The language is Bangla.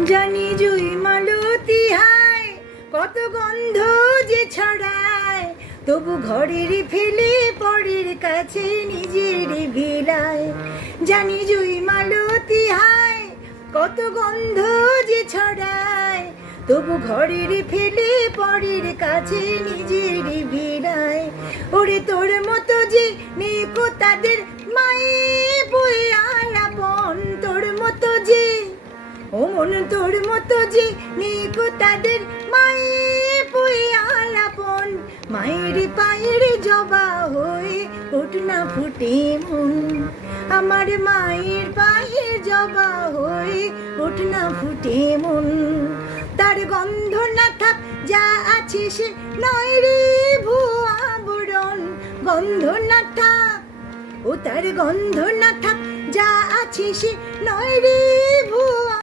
জানি জুই মালতী হায় কত গন্ধ যে ছড়ায়, তবু ঘরের ফেলে পরের কাছে নিজের বিলায়। জানি জুই মালতী হায় কত গন্ধ যে ছড়ায়, তবু ঘরের ফেলে পরের কাছে নিজের বিলায়। ওরে তোর মতো যে নেকো তাদের মায়ে বয়ে আলাপন, তোর মতো যে ও মন তোর মতো যে নেকো তাদের মায়ে বয়ে আলাপন। মায়ের পায়ের জবা হয়ে ওঠ না ফুটে মন, আমার মায়ের পায়ের জবা হয়ে ওঠ না ফুটে মন। তার গন্ধ না থাক যা আছে সে নয় রে ভুয়া বরণ, গন্ধ না থাক ও তার গন্ধ না থাক যা আছে সে নয় রে ভুয়া